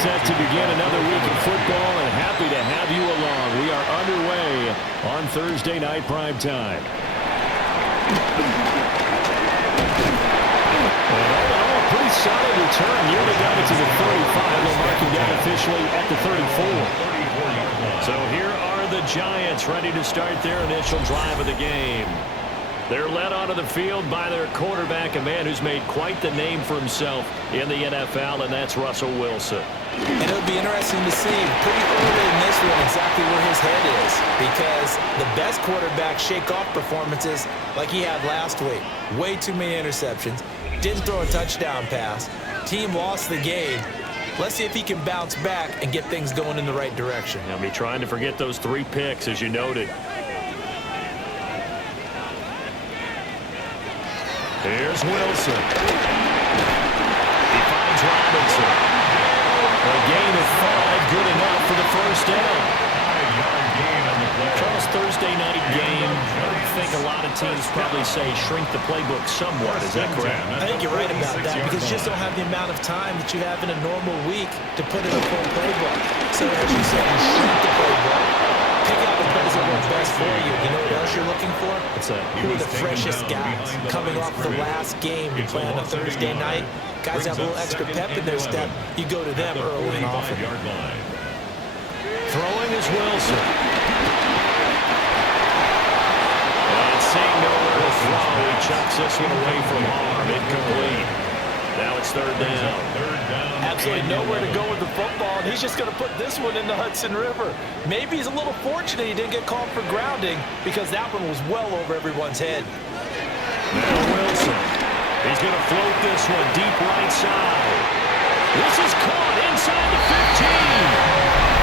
set to begin another week of football, and happy to have you along. We are underway on Thursday night prime time. And all in all, a pretty solid return. Nearly got it to the 35. They'll mark him down officially at the 34. So here are the Giants ready to start their initial drive of the game. They're led onto the field by their quarterback, a man who's made quite the name for himself in the NFL, and that's Russell Wilson. And it'll be interesting to see pretty early in this one exactly where his head is, because the best quarterbacks shake off performances like he had last week. Way too many interceptions. Didn't throw a touchdown pass. Team lost the game. Let's see if he can bounce back and get things going in the right direction. I'll be trying to forget those 3 picks, as you noted. Here's Wilson. He finds Robinson. A gain of 5, good enough for the first down. Charles, Thursday night game, I think a lot of teams probably say shrink the playbook somewhat. Is that correct? I think you're right about that, because you just don't have the amount of time that you have in a normal week to put in a full playbook. So as you said, you shrink the playbook. Pick out the plays that work best for you. You know what else you're looking for? Who are the freshest guys coming off the last game you play on a Thursday night? Guys have a little extra pep in their step. You go to them early and often. Throwing is Wilson. And seeing nowhere to throw, he chucks this one away from harm. Incomplete. Now it's 3rd down. Absolutely nowhere to go with the football, and he's just going to put this one in the Hudson River. Maybe he's a little fortunate he didn't get called for grounding, because that one was well over everyone's head. Now Wilson. He's going to float this one deep right side. This is caught inside the 15.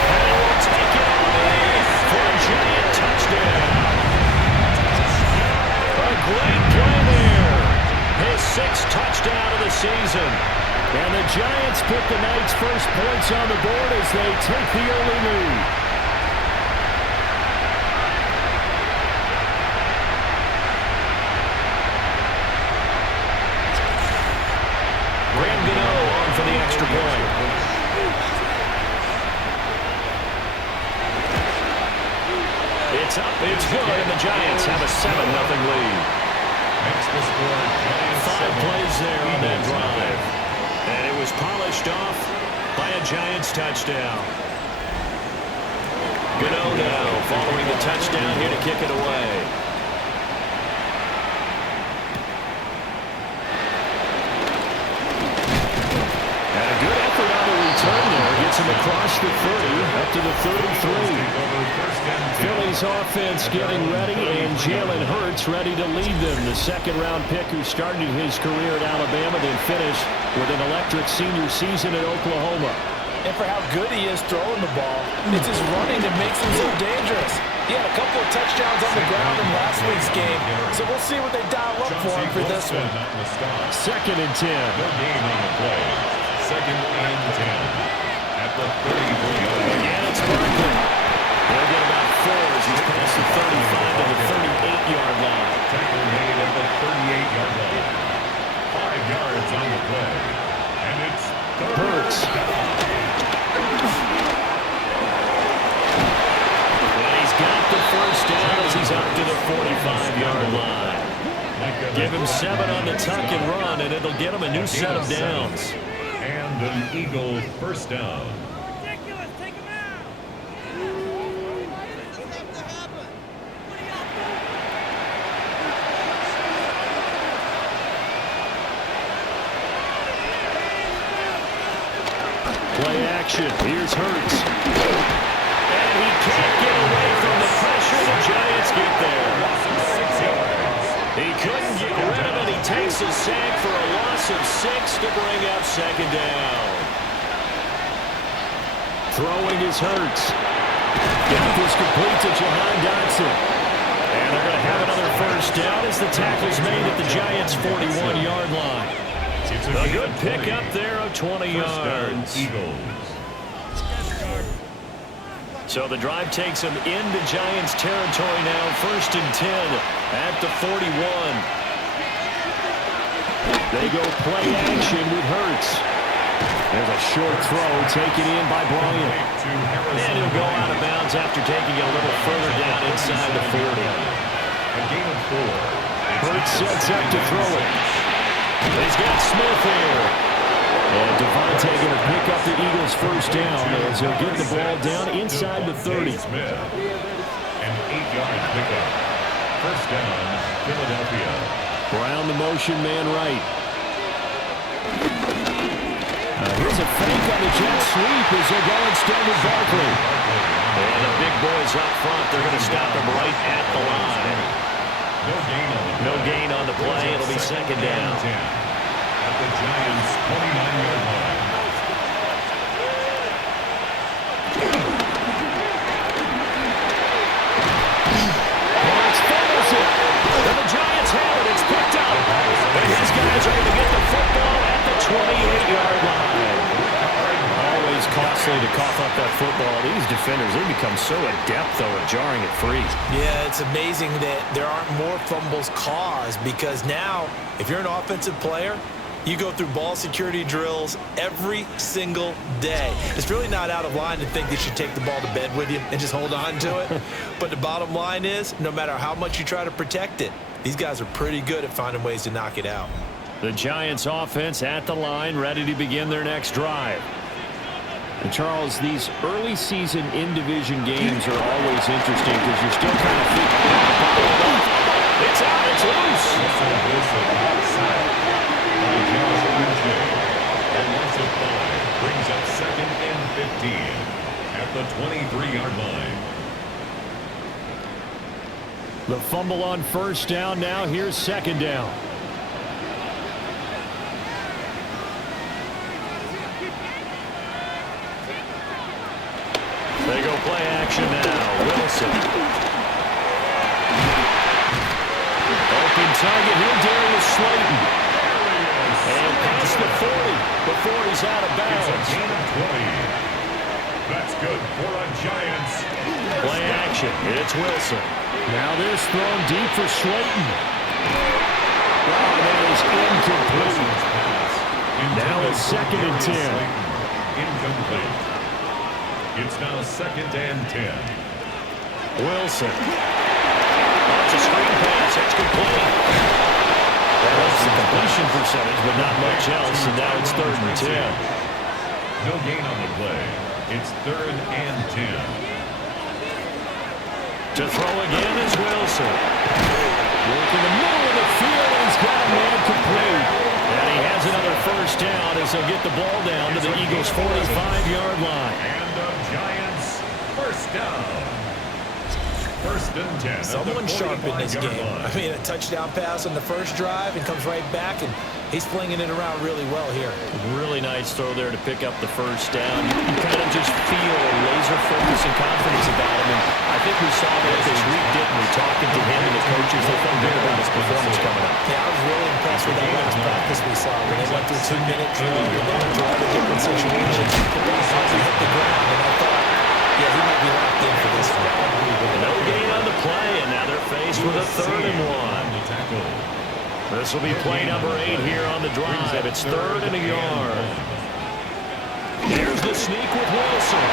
And he will take it away for a giant touchdown. A great play there. His 6th touchdown of the season. And the Giants put the night's first points on the board as they take the early lead. Graham Gano on for the extra point. It's up, it's good, and the Giants have a 7-0 lead. 5 plays there on that drive. And it was polished off by a Giants touchdown. Gano now following the touchdown here to kick it away. And a good effort on the return there. Gets him across the 30, up to the 33. Philly's offense getting ready, and Jalen Hurts ready to lead them. The 2nd-round pick who started his career at Alabama, then finished with an electric senior season at Oklahoma. And for how good he is throwing the ball, it's his running that makes him so dangerous. He had a couple of touchdowns on the ground in last week's game, so we'll see what they dial up for him for this one. 2nd and 10. Game on the play. 2nd and 10 at the 33. Again, it's Barkley. They'll get about 4 as he's past the 35 to the 38-yard line. Tackle made at the 38-yard line. 5 yards on the play. And it's Hurts. And he's got the first down as he's up to the 45-yard line. Give him 7 on the tuck and run, and it'll get him a new set of downs. And an Eagle first down. Play action. Here's Hurts. And he can't get away from the pressure. The Giants get there. He couldn't get rid of it. He takes a sack for a loss of 6 to bring up 2nd down. Throwing is Hurts. Got this complete to Jahan Dotson. And they're going to have another first down as the tackle's made at the Giants' 41-yard line. A good pick up there of 20 yards. So the drive takes them into Giants territory now. 1st and 10 at the 41. They go play action with Hurts. There's a short throw taken in by Bryant. And he'll go out of bounds after taking it a little further down inside the 40. A gain of 4. Hurts sets up to throw it. He's got Smith here. And Devontae going to pick up the Eagles' first down as he'll get the ball down inside the 30. Smith. An 8-yard pickup. First down, Philadelphia. Brown the motion man right. Here's a fake on the jet sweep as they'll go instead with Barkley. And the big boys up front, they're going to stop him right at the line. No gain on the play. It'll be second down. At the Giants' 29-yard line. And the Giants have it. It's picked up. And these guys are going to get the football at the 28-yard line. Always costly to cough up that football. These defenders, they become so adept, though, at jarring it free. Yeah, it's amazing that there aren't more fumbles caused because now, if you're an offensive player, you go through ball security drills every single day. It's really not out of line to think that you take the ball to bed with you and just hold on to it. But the bottom line is, no matter how much you try to protect it, these guys are pretty good at finding ways to knock it out. The Giants offense at the line, ready to begin their next drive. And Charles, these early season in-division games are always interesting because you're still kind of figuring out. It's out, it's loose. Brings up 2nd and 15 at the 23-yard line. The fumble on first down now. Here's second down. They go play action now. Wilson. Open target here, Darius Slayton. And past the 40 before he's out of bounds. It's a gain of 20. That's good for the Giants. Play action. It's Wilson. Now this thrown deep for Slayton. Oh, that is incomplete. Now it's 2nd and 10. Incomplete. It's now 2nd and 10. Wilson. That's a screen pass. That's complete. That helps the completion percentage, but not much else, and now it's 3rd and 10. No gain on the play. It's 3rd and 10. To throw again is Wilson. Work in the middle of the field, and he's got a man complete. And he has another first down as they'll get the ball down to the Eagles' 45-yard line. And the Giants first down. 1st and 10. Someone sharp in this game. I mean, a touchdown pass on the first drive and comes right back, and he's flinging it around really well here. Really nice throw there to pick up the first down. You kind of just feel a laser focus and confidence about him. And I think we saw that this week, didn't we? Talking to him and the coaches, they felt good about his performance coming up. Yeah, I was really impressed with that last practice we saw when they went through 2-minute drill and they went through all the different situations. The ball finally hit the ground, and I thought, yeah, he might be locked in for this one. No gain on the play, and now they're faced with a 3rd and 1. This will be play number 8 here on the drive. It's 3rd and a yard. Here's the sneak with Wilson.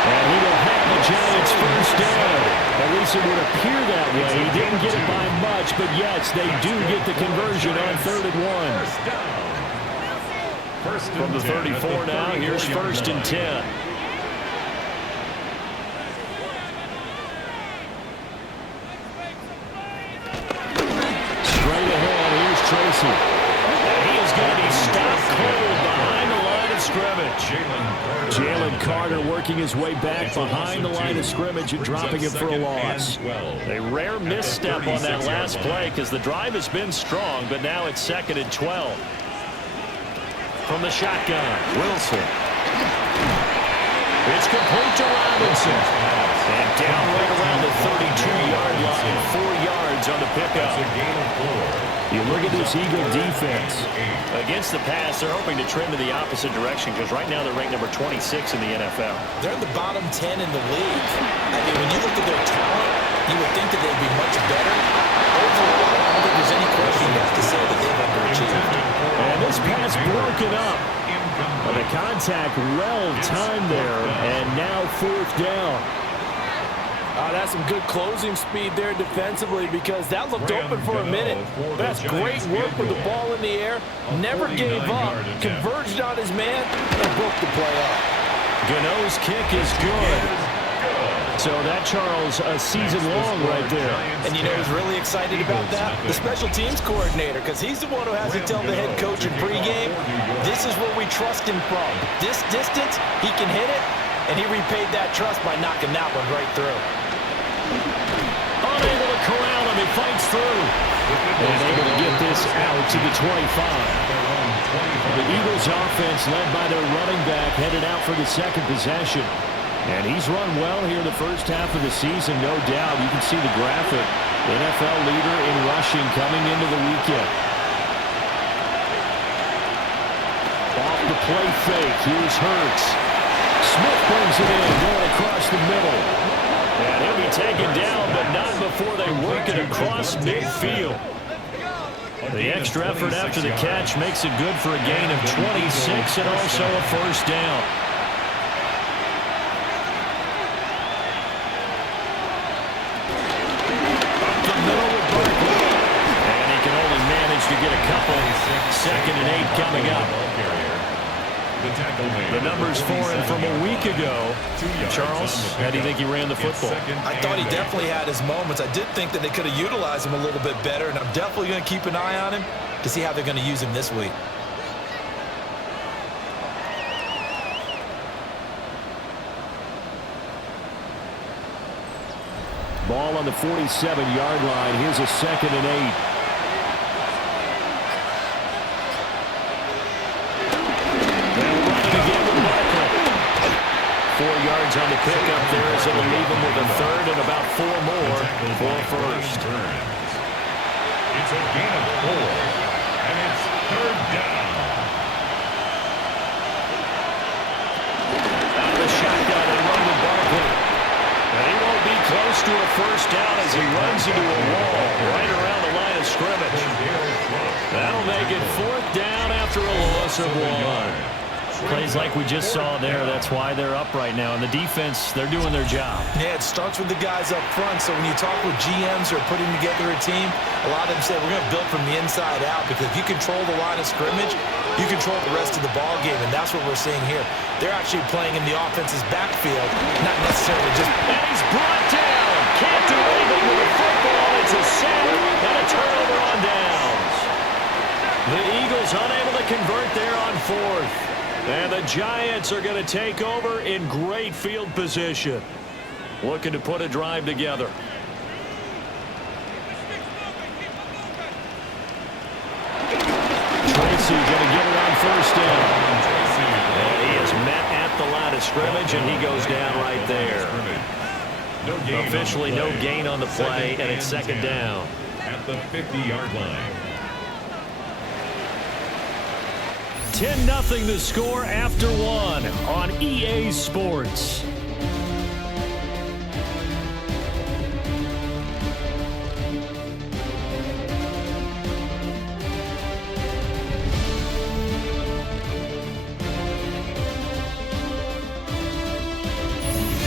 And he will have the Giants first down. At least it would appear that way. He didn't get it by much, but yes, they do get the conversion on 3rd and 1. From the 34 now, here's 1st and 10. Tracy. And he is going to be stopped cold behind the line of scrimmage. Jalen Carter working his way back behind the line of scrimmage and dropping him for a loss. A rare misstep on that last play because the drive has been strong, but now it's 2nd and 12. From the shotgun, Wilson. It's complete to Robinson. And down right around the 32-yard line, 4 yards on the pickup. You look at this Eagle defense. Against the pass, they're hoping to trim to the opposite direction because right now they're ranked number 26 in the NFL. They're in the bottom 10 in the league. I mean, when you look at their talent, you would think that they'd be much better. Overall, I don't think there's any question you have to say that they've underachieved. And this pass broken up. The contact well timed there, and now 4th down. That's some good closing speed there defensively because that looked open for a minute. That's great work with the ball in the air. Never gave up, converged on his man, and broke the play up. Gano's kick is good. So that, Charles, a season long right there. And you know who's really excited about that? The special teams coordinator, because he's the one who has to tell the head coach in pregame, this is where we trust him from. This distance, he can hit it, and he repaid that trust by knocking that one right through. Unable to corral him, he fights through. And able to get this out to the 25. The Eagles offense led by their running back headed out for the second possession. And he's run well here the first half of the season, no doubt. You can see the graphic. NFL leader in rushing coming into the weekend. Off the play fake, here's Hurts. Smith brings it in, going across the middle. And he'll be taken down, but not before they work it across midfield. The extra effort after the catch makes it good for a gain of 26 and also a first down. Up the middle with Barkley. And he can only manage to get a couple. 2nd and 8 coming up. The numbers for him from a week ago. Charles, how do you think he ran the football? I thought he definitely had his moments. I did think that they could have utilized him a little bit better, and I'm definitely going to keep an eye on him to see how they're going to use him this week. Ball on the 47-yard line. Here's a 2nd and 8. 4 yards on the pickup there, so they'll leave him with a 3rd and about 4 more for a first. It's a gain of 4, and it's 3rd down. Out of the shotgun, they run with Barkley. And he won't be close to a first down as he runs into a wall right around the line of scrimmage. That'll make it 4th down after a loss of 1. Plays like we just saw there. That's why they're up right now. And the defense, they're doing their job. Yeah, it starts with the guys up front. So when you talk with GMs who are putting together a team, a lot of them say we're going to build from the inside out because if you control the line of scrimmage, you control the rest of the ball game. And that's what we're seeing here. They're actually playing in the offense's backfield, not necessarily just... And he's brought down. Can't do anything with the football. It's a sack and a turnover on downs. The Eagles unable to convert there on 4th. And the Giants are going to take over in great field position. Looking to put a drive together. Tracy going to get it on first down. And he is met at the line of scrimmage, and he goes down right there. Officially no gain on the play, and it's 2nd down. At the 50-yard line. 10-0 the score after 1 on EA Sports.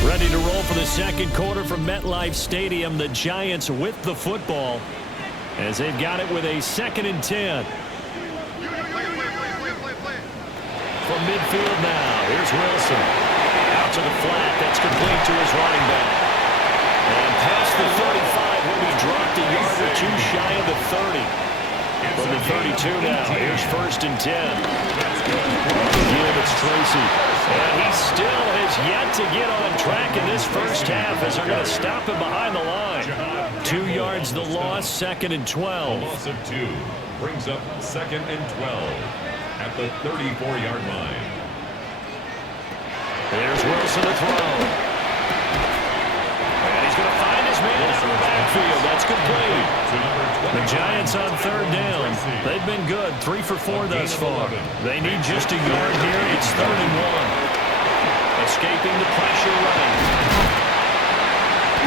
Ready to roll for the second quarter from MetLife Stadium. The Giants with the football as they've got it with a 2nd and 10. From midfield now, here's Wilson. Out to the flat, that's complete to his running back. And past the 35 will be dropped a yard or 2 shy of the 30. From the 32 now, here's 1st and 10. Again, it's Tracy. And he still has yet to get on track in this first half as they're going to stop him behind the line. 2 yards the loss, 2nd and 12. A loss of 2 brings up 2nd and 12. At the 34-yard line. There's Wilson to throw. And he's going to find his man out of the backfield. That's complete. The Giants on 3rd down. They've been good. 3 for 4 thus far. They need just a yard here. It's 3rd and 1. Escaping the pressure running.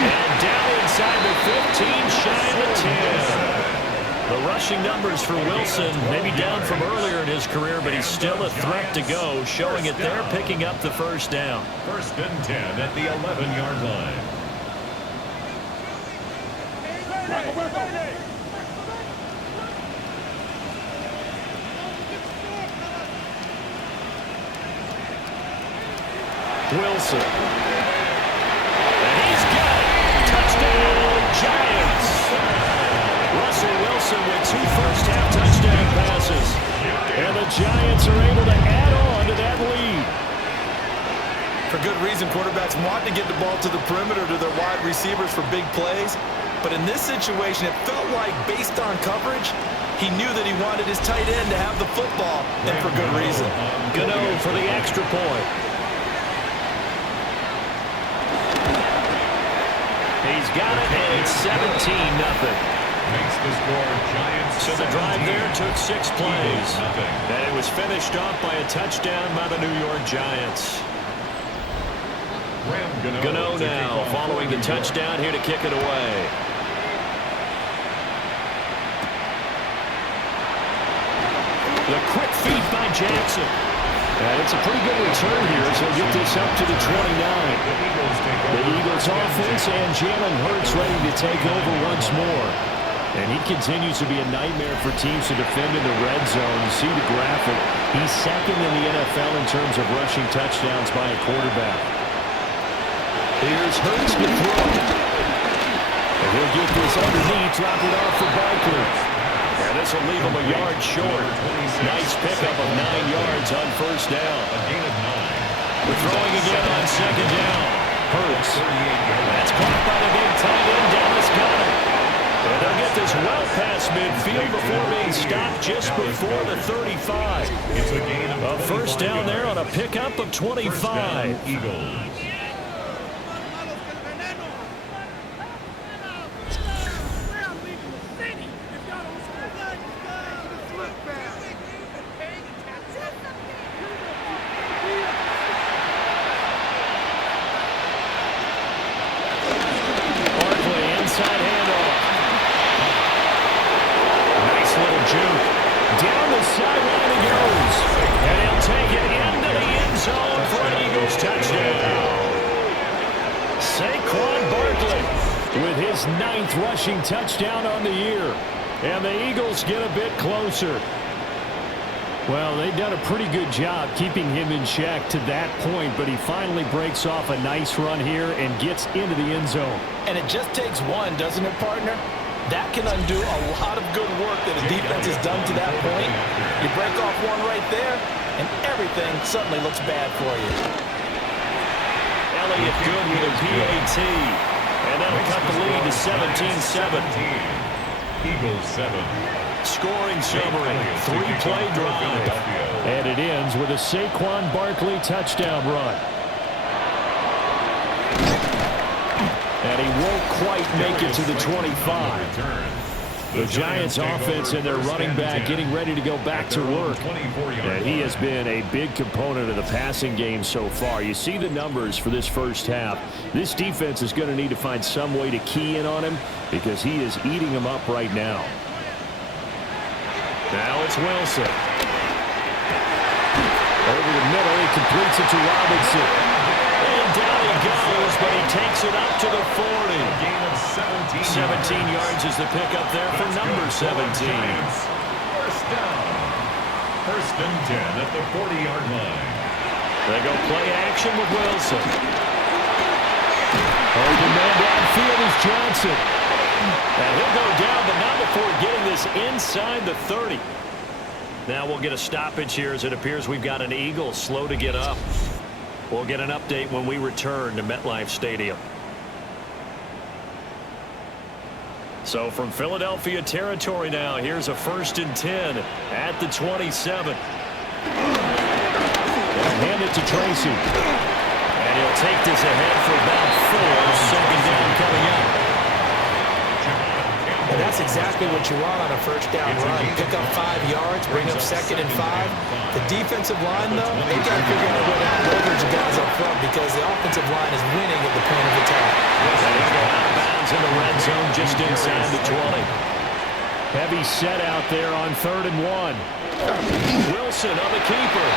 And down inside the 15, shy of the 10. The rushing numbers for Wilson, maybe down from earlier in his career, but he's still a threat to go, showing it there, picking up the first down. 1st and 10 at the 11-yard line. Wilson. And he's got it. Touchdown, Giants. Russell Wilson with 2 first-half touchdown passes. And the Giants are able to add on to that lead. For good reason, quarterbacks want to get the ball to the perimeter to their wide receivers for big plays. But in this situation, it felt like, based on coverage, he knew that he wanted his tight end to have the football, and for good reason. Gano for the extra point. He's got it, and it's 17-0. Makes the score Giants. So the drive there took 6 plays. Nothing. And it was finished off by a touchdown by the New York Giants. Gano now following the touchdown here to kick it away. The quick feed by Jackson. And it's a pretty good return here, so he'll get this up to the 29. The Eagles offense and Jalen Hurts ready to take over once more. And he continues to be a nightmare for teams to defend in the red zone. You see the graphic. He's second in the NFL in terms of rushing touchdowns by a quarterback. Here's Hurts to throw. And he'll get this underneath, drop it off for Barkley. And this will leave him a yard short. Nice pickup of 9 yards on first down. We're throwing again on second down. Hurts. That's caught by the big tight end, Dallas Goedert. And they'll get this well past midfield before being stopped just before the 35. A first down there on a pickup of 25. Eagles. Down the sideline he goes. And he'll take it into the end zone for an Eagles touchdown. Saquon Barkley with his 9th rushing touchdown on the year. And the Eagles get a bit closer. Well, they've done a pretty good job keeping him in check to that point, but he finally breaks off a nice run here and gets into the end zone. And it just takes one, doesn't it, partner? That can undo a lot of good work that a defense has done to that point. You break off one right there, and everything suddenly looks bad for you. Elliott good with a PAT. And that'll cut the lead to 17-7. Eagles 7. Scoring summary, 3-play drive. And it ends with a Saquon Barkley touchdown run. And he won't quite make it to the 25. The Giants offense and their running back getting ready to go back to work. And he has been a big component of the passing game so far. You see the numbers for this first half. This defense is going to need to find some way to key in on him because he is eating them up right now. Now it's Wilson. Over the middle, he completes it to Robinson. And down he goes, but he takes it up to the 40. Gain of 17 yards is the pickup there for number 17. First down. 1st and 10 at the 40-yard line. They go play action with Wilson. The man downfield is Johnson. And he'll go down, but not before getting this inside the 30. Now we'll get a stoppage here as it appears we've got an Eagle slow to get up. We'll get an update when we return to MetLife Stadium. So from Philadelphia territory now, here's a 1st and 10 at the 27. And hand it to Tracy. And he'll take this ahead for about 4. Second down coming up. And that's exactly what you want on a first down run. Pick up 5 yards, bring up 2nd and 5. The defensive line, though, they've got to figure out a way to leverage the guys up front because the offensive line is winning at the point of attack. And he'll go out of bounds in the red zone just inside the 20. Heavy set out there on 3rd and 1. Wilson on the keeper.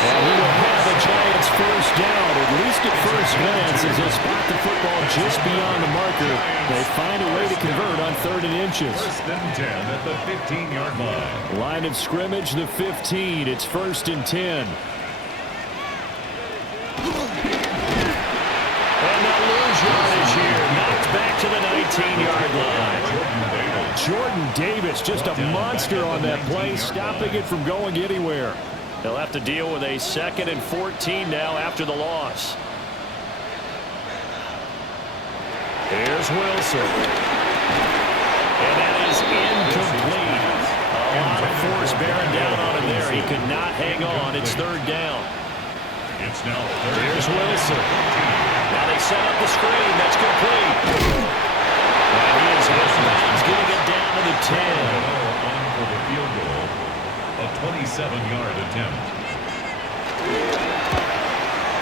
And he will have the Giants first down, at least at first glance, as they spot the football just beyond the marker. They find a way to convert on 3rd and inches. 1st and 10 at the 15-yard line. Line of scrimmage, the 15. It's 1st and 10. And they'll lose yardage here. Knocked back to the 19-yard line. Jordan Davis, just a monster on that play, stopping it from going anywhere. They'll have to deal with a 2nd and 14 now after the loss. Here's Wilson. And that is incomplete. A lot of force bearing down on him there. He could not hang on. It's 3rd down. It's now 3rd. Here's Wilson. Now they set up the screen. That's complete. And he is out of bounds, getting it down to the 10. On for the field goal. A 27-yard attempt.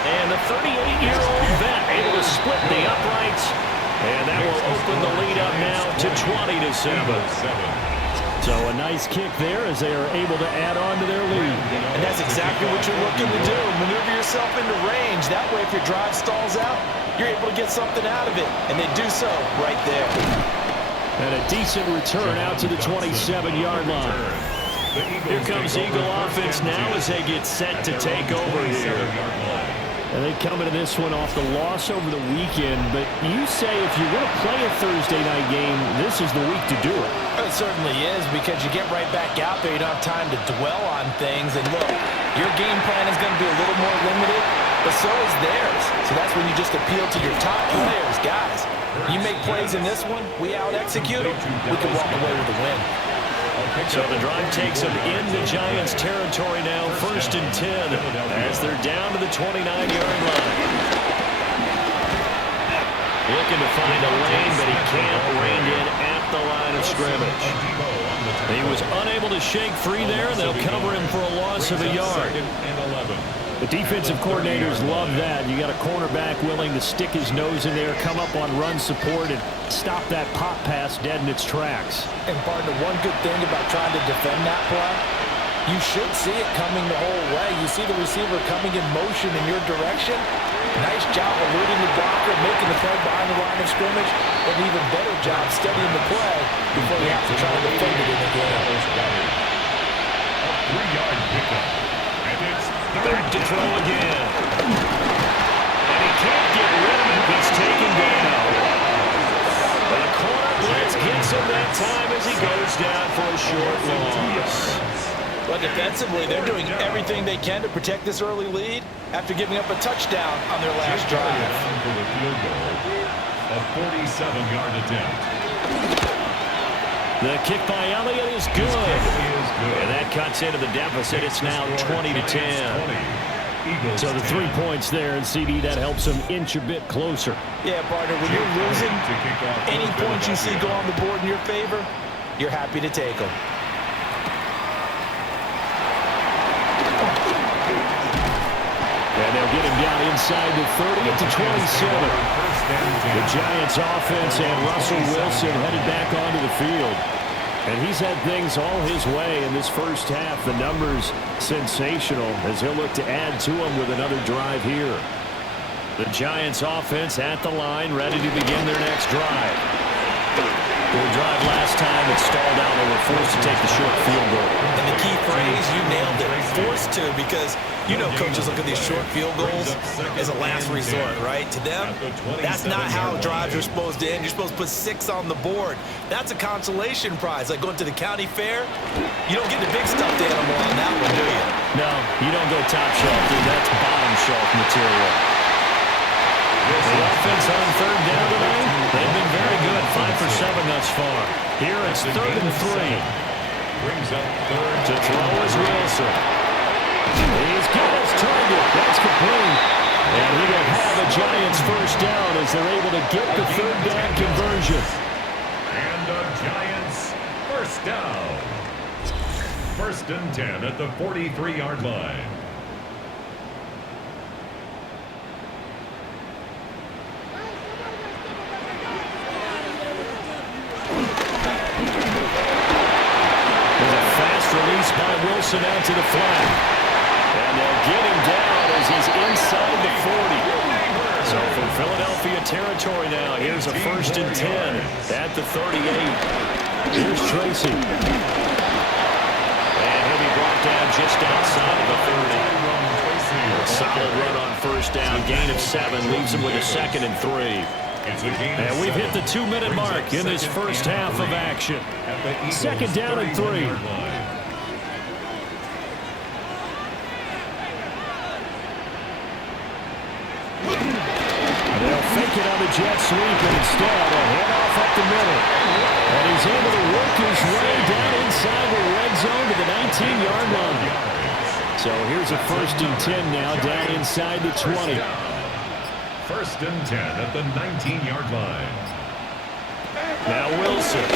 And the 38-year-old vet able to split the uprights. And that will open the lead up now to 20-7. So a nice kick there as they are able to add on to their lead. And that's exactly what you're looking to do. Maneuver yourself into range. That way, if your drive stalls out, you're able to get something out of it. And they do so right there. And a decent return out to the 27-yard line. Here comes Eagle offense now as they get set to take over here. And they come into this one off the loss over the weekend. But you say if you're going to play a Thursday night game, this is the week to do it. It certainly is, because you get right back out there. You don't have time to dwell on things. And look, your game plan is going to be a little more limited, but so is theirs. So that's when you just appeal to your top players. Guys, you make plays in this one, we out-execute them, we can walk away with a win. So the drive takes them into Giants territory now, 1st and 10, as they're down to the 29-yard line. Looking to find a lane, but he can't rein in at the line of scrimmage. He was unable to shake free there, and they'll cover him for a loss of a yard. The defensive coordinators love that. You got a cornerback willing to stick his nose in there, come up on run support, and stop that pop pass dead in its tracks. And partner, one good thing about trying to defend that play, you should see it coming the whole way. You see the receiver coming in motion in your direction. Nice job eluding the blocker, making the play behind the line of scrimmage. An even better job studying the play before you have to try to defend it in the game. A 3-yard pickup. And it's back to throw again. And he can't get rid of it. He's taken down. But a corner blitz gets him that time as he goes down for a short loss. But defensively, they're doing everything they can to protect this early lead after giving up a touchdown on their last drive. For the field goal, a 47-yard attempt. The kick by Elliott is good. And that cuts into the deficit. It's now 20-10. So the 3 points there, and CD, that helps them inch a bit closer. Yeah, partner, when you're losing, any points you see go on the board in your favor, you're happy to take them. And they'll get him down inside the 30 to 27. The Giants offense and Russell Wilson headed back onto the field. And he's had things all his way in this first half. The numbers sensational as he'll look to add to them with another drive here. The Giants offense at the line, ready to begin their next drive. Their drive last time, it stalled out. They were forced to take the short field goal. And the key phrase, you nailed it, forced to, because you know coaches look at these short field goals as a last resort, right? To them, that's not how drives are supposed to end. You're supposed to put 6 on the board. That's a consolation prize, like going to the county fair. You don't get the big stuffed animal on that one, do you? No, you don't go top shelf, dude. That's bottom shelf material. The offense on 3rd down today, they've been very good, 5 for 7 thus far. Here it's 3rd and 3. Brings up 3rd to throw is Wilson. He's got his target. That's complete. And he will have the Giants first down as they're able to get the 3rd down conversion. And the Giants first down. 1st and 10 at the 43-yard line. Wilson out to the flat. And they'll get him down as he's inside the 40. So for Philadelphia territory now, here's a 1st and 10 at the 38. Here's Tracy. And he'll be brought down just outside of the 30. A solid run on 1st down. Gain of 7 leaves him with a 2nd and 3. And we've hit the 2-minute mark in this first half of action. 2nd down and 3. They'll fake it on the jet sweep, and instead a handoff up the middle. And he's able to work his way down inside the red zone to the 19-yard line. So here's a 1st and 10 now, down inside the 20. 1st and 10 at the 19-yard line. Now Wilson.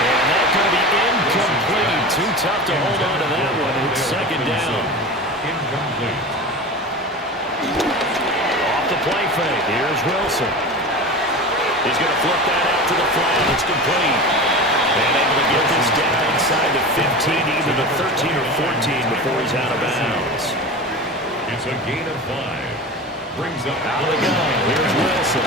And that's going to be incomplete. Too tough to hold on to that one. It's 2nd down. Incomplete. Off the play fake. Here's Wilson. He's going to flip that out to the flat. It's complete. And able to get this down inside the 15, either the 13 or 14 before he's out of bounds. It's a gain of 5. Brings up out of the gun. Here's Wilson.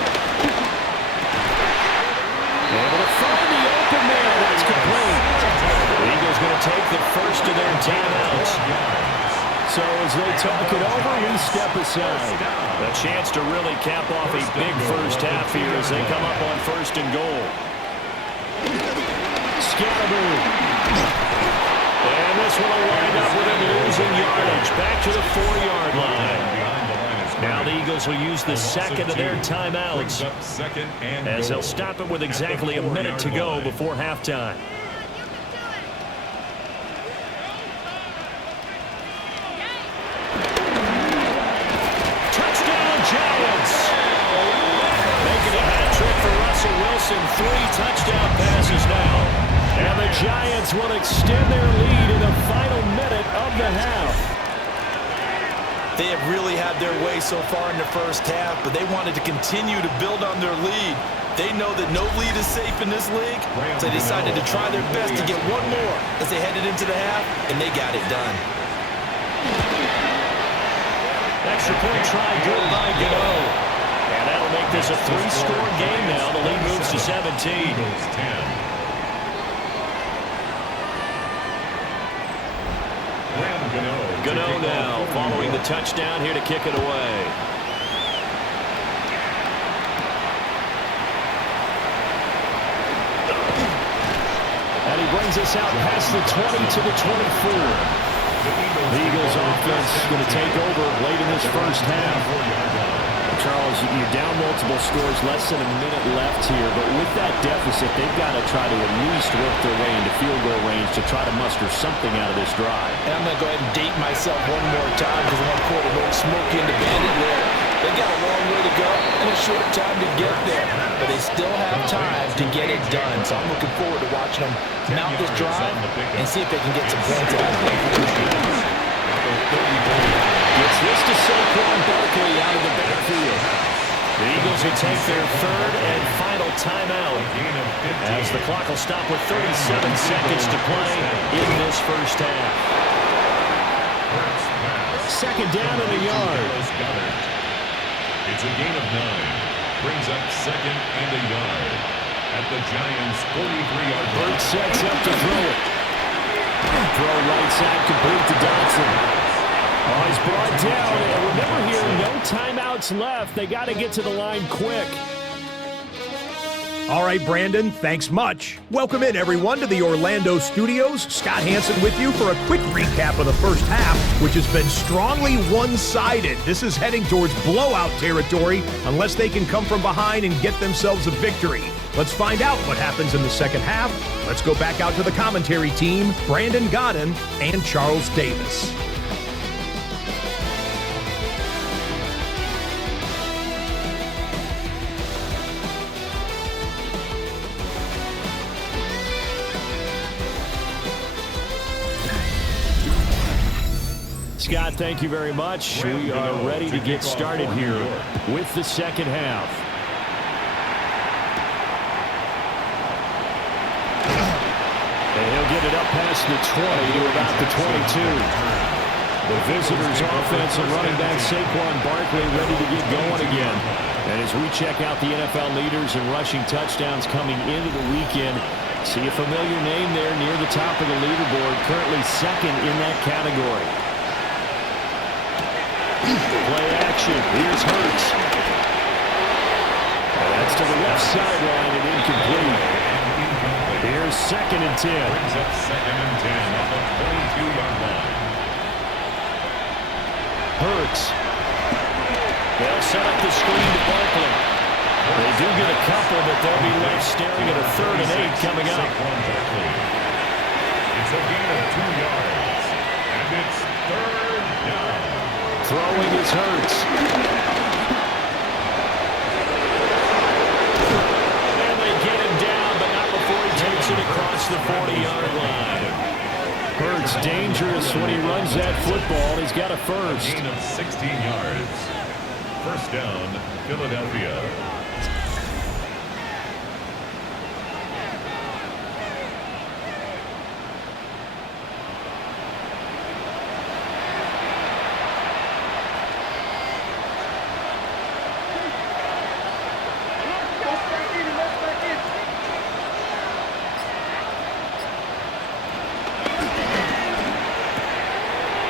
Able to find the open man. That's complete. The Eagles going to take the first of their timeouts. So as they talk it over, we step aside. A chance to really cap off a big first half here as they come up on 1st and goal. Scalaboo. And this one will wind up with him losing yardage. Back to the 4-yard line. Now the Eagles will use the 2nd of their timeouts as they'll stop it with exactly a minute to go before halftime. Wilson, 3 touchdown passes now. And the Giants will extend their lead in the final minute of the half. They have really had their way so far in the first half, but they wanted to continue to build on their lead. They know that no lead is safe in this league, so they decided to try their best to get one more as they headed into the half, and they got it done. Extra point try good by Gano. And that'll make this a 3-score game now. The lead moves to 17. Gano now following the touchdown here to kick it away. And he brings us out past the 20 to the 24. The Eagles offense is going to take over late in this first half. Charles, you're down multiple scores, less than a minute left here, but with that deficit, they've got to try to at least work their way into field goal range to try to muster something out of this drive. And I'm going to go ahead and date myself one more time because I want to quote a little Smokey and the Bandit there. They got a long way to go and a short time to get there, but they still have time to get it done. So I'm looking forward to watching them mount this drive and see if they can get some points out of it. Gets this to Saquon Barkley out of the backfield. The Eagles will take their 3rd and final timeout as the clock will stop with 37 seconds to play in this first half. 2nd down and a yard. It's a gain of 9. Brings up 2nd and a yard at the Giants' 43-yard line. Burt sets up to throw it. Throw right side complete to Dotson. Oh, he's brought down. And remember here, no timeouts left. They got to get to the line quick. All right, Brandon, thanks much. Welcome in, everyone, to the Orlando studios. Scott Hanson with you for a quick recap of the first half, which has been strongly one-sided. This is heading towards blowout territory unless they can come from behind and get themselves a victory. Let's find out what happens in the second half. Let's go back out to the commentary team, Brandon Gaudin and Charles Davis. Scott, thank you very much. We are ready to get started here with the second half. And he'll get it up past the 20 to about the 22. The visitors' offense and running back Saquon Barkley ready to get going again. And as we check out the NFL leaders in rushing touchdowns coming into the weekend, see a familiar name there near the top of the leaderboard, currently second in that category. Play action. Here's Hurts. And that's to the left sideline and incomplete. Here's 2nd and 10. Brings up 2nd and 10 on the 22-yard line. Hurts. They'll set up the screen to Barkley. They do get a couple, but they'll be left staring at a 3rd and 8 coming up. It's a gain of 2 yards, and it's 3rd down. Throwing is Hurts. And they get him down, but not before he takes it across the 40-yard line. Hurts dangerous when he runs that football. He's got a first. A gain of 16 yards. 1st down, Philadelphia.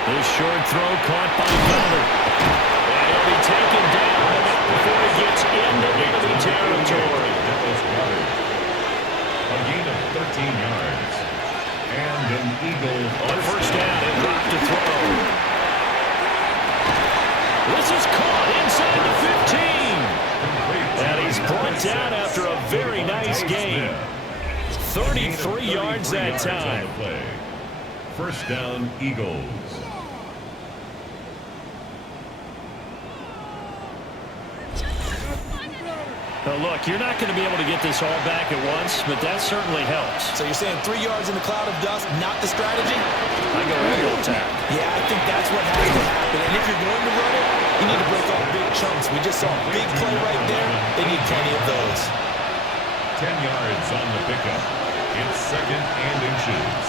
This short throw caught by Gunner. And he'll be taken down before he gets into enemy territory. That was Goddard. A gain of 13 yards. And an Eagle On 1st down, they drop to throw. This is caught inside the 15. And he's brought down after a very nice game. 33 yards that time. 1st down, Eagles. Now look, you're not going to be able to get this all back at once, but that certainly helps. So you're saying 3 yards in the cloud of dust, not the strategy? I go aerial attack. Yeah, I think that's what has to happen. And if you're going to run it, you need to break off big chunks. We just saw a big play right there. They need plenty of those. 10 yards on the pickup. It's 2nd and inches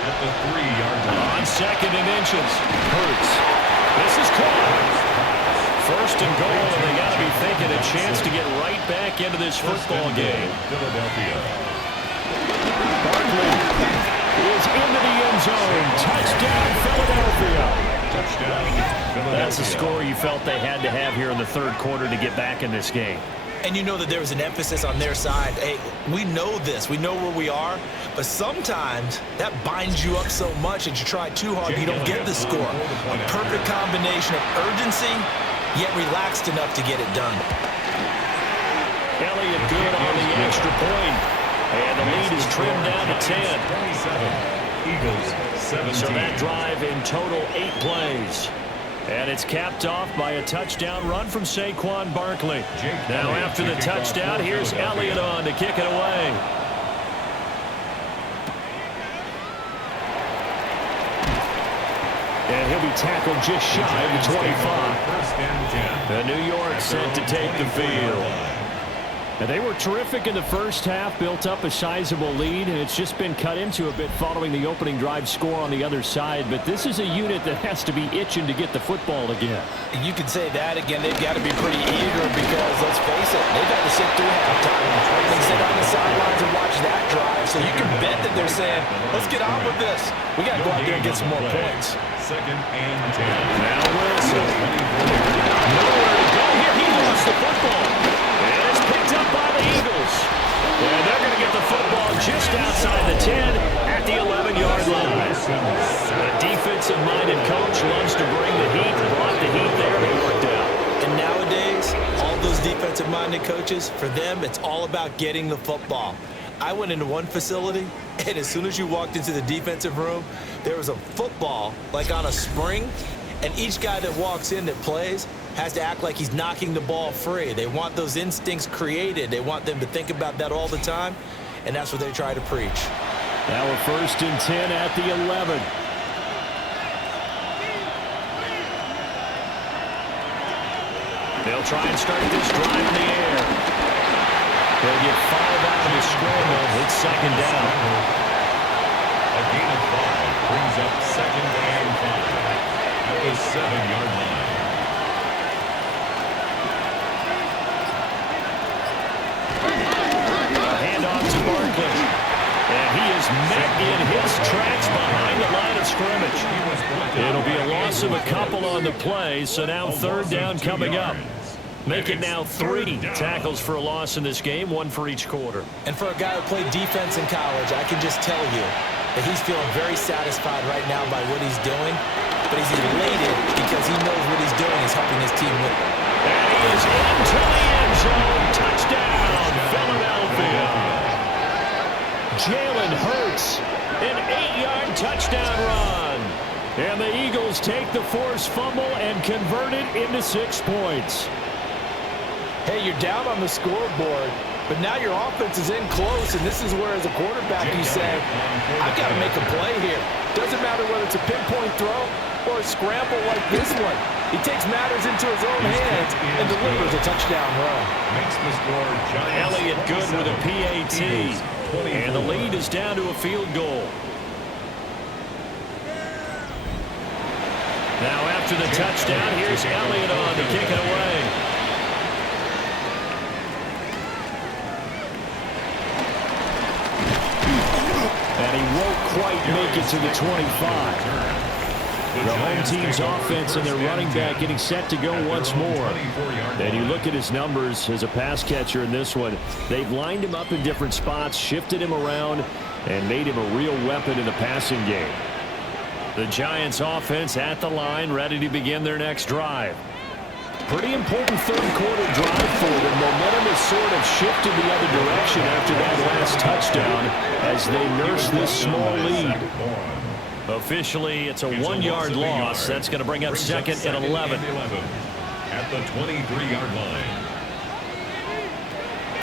at the 3-yard line. On 2nd and inches, Hurts. This is caught. 1st and goal, and they got to be thinking a chance to get right back into this football game. Philadelphia. Barkley is into the end zone. Touchdown, Philadelphia. Touchdown, Philadelphia. That's the score you felt they had to have here in the 3rd quarter to get back in this game. And you know that there was an emphasis on their side. Hey, we know this. We know where we are. But sometimes that binds you up so much that you try too hard, you don't get the score. A perfect combination of urgency, yet relaxed enough to get it done. Elliott good on the extra point. And the lead is trimmed down to 10. 27. Eagles 17. So that drive in total 8 plays. And it's capped off by a touchdown run from Saquon Barkley. Now after the touchdown, here's Elliott on to kick it away. And he'll be tackled just shy of the 25. 1st and 10. The New York set to take the field. And they were terrific in the first half, built up a sizable lead, and it's just been cut into a bit following the opening drive score on the other side. But this is a unit that has to be itching to get the football again. You could say that again. They've got to be pretty eager because, let's face it, they've got to sit through halftime and sit on the sidelines and watch that drive. So you can bet that they're saying, let's get on with this. We got to go out there and get some more points. 2nd and 10. Now Wilson. Nowhere to go here. He lost the football. And it's picked up by the Eagles. And they're going to get the football just outside the 10 at the 11-yard line. A defensive-minded coach loves to bring the heat. Brought the heat there, and it worked out. And nowadays, all those defensive-minded coaches, for them, it's all about getting the football. I went into one facility, and as soon as you walked into the defensive room, there was a football, like on a spring, and each guy that walks in that plays has to act like he's knocking the ball free. They want those instincts created. They want them to think about that all the time, and that's what they try to preach. Now a 1st and 10 at the 11. They'll try and start this drive in the air. They'll get 5 out of the scramble. It's 2nd down. A brings up 2nd and 5 at the 7-yard line. Handoff to Barkley. And he is met in his tracks behind the line of scrimmage. It'll be a loss of a couple on the play, so now 3rd down coming up. Make it now 3 tackles for a loss in this game, 1 for each quarter. And for a guy who played defense in college, I can just tell you that he's feeling very satisfied right now by what he's doing, but he's elated because he knows what he's doing is helping his team win. And he is into the end zone. Touchdown, Philadelphia. Jalen Hurts, an 8-yard touchdown run. And the Eagles take the forced fumble and convert it into 6 points. Hey, you're down on the scoreboard, but now your offense is in close, and this is where, as a quarterback, you say, I've got to make a play here. Doesn't matter whether it's a pinpoint throw or a scramble like this one. He takes matters into his own hands and delivers a touchdown run. Makes the score Giants Elliott good with a PAT. And the lead is down to a field goal. Now after the touchdown, here's Elliott on to kick it away. And he won't quite make it to the 25. The home team's offense and their running back getting set to go once more. And you look at his numbers as a pass catcher in this one. They've lined him up in different spots, shifted him around, and made him a real weapon in the passing game. The Giants offense at the line, ready to begin their next drive. Pretty important third quarter drive for them. Momentum has sort of shifted the other direction after that last touchdown as they nurse this small lead. Officially, it's a 1-yard loss. That's going to bring up 2nd and 11. At the 23-yard line.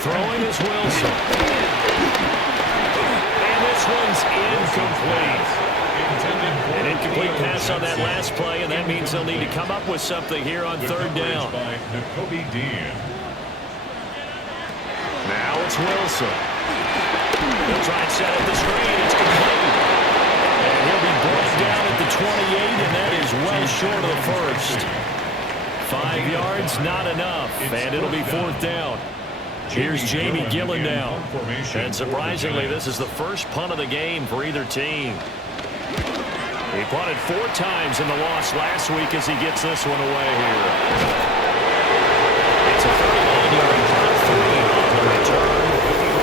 Throwing is Wilson. And this one's incomplete. An incomplete pass on that last play, and that means they'll need to come up with something here on 3rd down. Now it's Wilson. He'll try and set up the screen. It's complete. And he'll be brought down at the 28, and that is well short of the first. 5 yards, not enough, and it'll be 4th down. Here's Jamie Gillen now. And surprisingly, this is the first punt of the game for either team. He punted 4 times in the loss last week as he gets this one away here. It's a 39-yard punt, 3 on the return.